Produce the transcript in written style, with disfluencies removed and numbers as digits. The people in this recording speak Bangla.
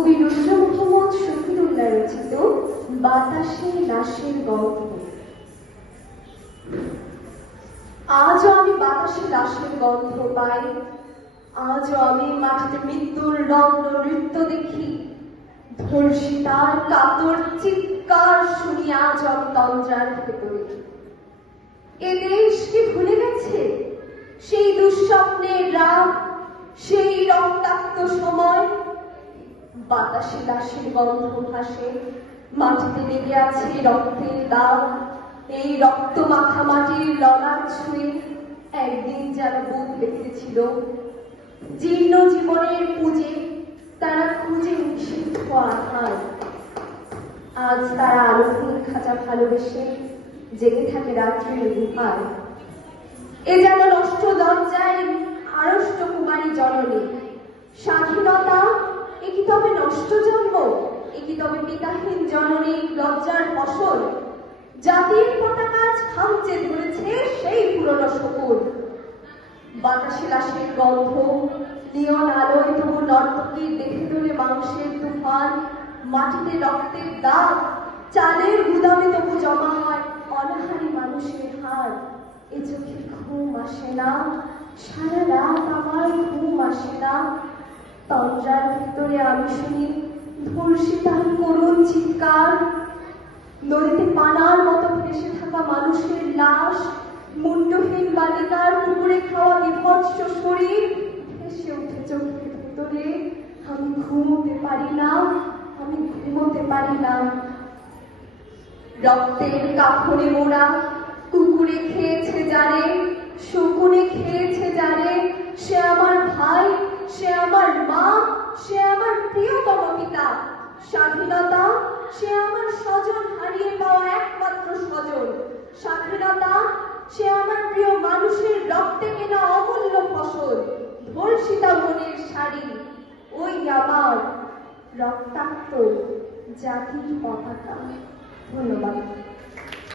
কবি রুদ্র মোহাম্মদ শফিউল্লাহ রচিত বাতাসে লাশের গন্ধ। আজও আমি বাতাসে লাশের গন্ধ পাই, আজও আমি মাটিতে মৃত্যুর রণ্য নৃত্য দেখি, ধর্ষিতার কাতর চিৎকার শুনি আজ আমি তন্দ্রার ভেতরে। এ দেশ কি ভুলে গেছে সেই দুঃস্বপ্নের রাত, সেই রক্তাক্ত সময়? বাতাসে লাশের গন্ধ ভাসে, মাটিতে লেগে আছে রক্তের দাগ। এই রক্ত মাখা মাটির ললাট ছুঁয়ে একদিন যারা বুক বেঁধেছিল, জীর্ণ জীবনের পুঁজে তারা খুঁজে নিষিদ্ধ আধার। আজ তারা আলোহীন খাঁচা ভালোবেসে জেগে থাকে রাত্রির গুহায়। এ যেন নষ্ট লজ্জায় আড়ষ্ট কুমারী জননী। স্বাধীনতা এ কি তবে নষ্ট জন্ম? এ কি তবে পিতাহীন জননীর লজ্জার ফসল? জাতির পতাকা খামচে ধরেছে সেই পুরনো শকুন। বাতাসে লাশের গন্ধ, নিয়ন আলোয় তবু নর্তকীর দেখে তোলে মাংসের তুফান। মাটিতে রক্তের দাগ, চালের গুদামে তবু জমা হয় অনাহারী মানুষের হাড়। এ চোখে ঘুম আসে না, সারা রাত আমার ঘুম আসে না। তন্দ্রার ভিতরে আমি শুনি ধর্ষিতার করুণ চিৎকার। নদীতে পানার মতো ভেসে থাকা মানুষের লাশ, মুন্ডহীন বালিকার পুকুরে খাওয়া বিভৎস শরীর ভেসে উঠে চোখের ভিতরে। আমি ঘুমোতে পারি না, আমি ঘুমোতে পারি না। রক্তের কাফনে মোড়া কুকুরে খেয়েছে যারে, শকুনে খেয়েছে যারে, সে আমার ভাই, সে আমার মা, সে আমার প্রিয়তম পিতা। স্বাধীনতা সে আমার স্বজন হারিয়ে পাওয়া একমাত্র স্বজন। স্বাধীনতা সে আমার প্রিয় মানুষের রক্তে কেনা অমূল্য ফসল। ধর্ষিতা মনের শাড়ি, ওই আমার রক্তাক্ত জাতির পতাকা। ধন্যবাদ।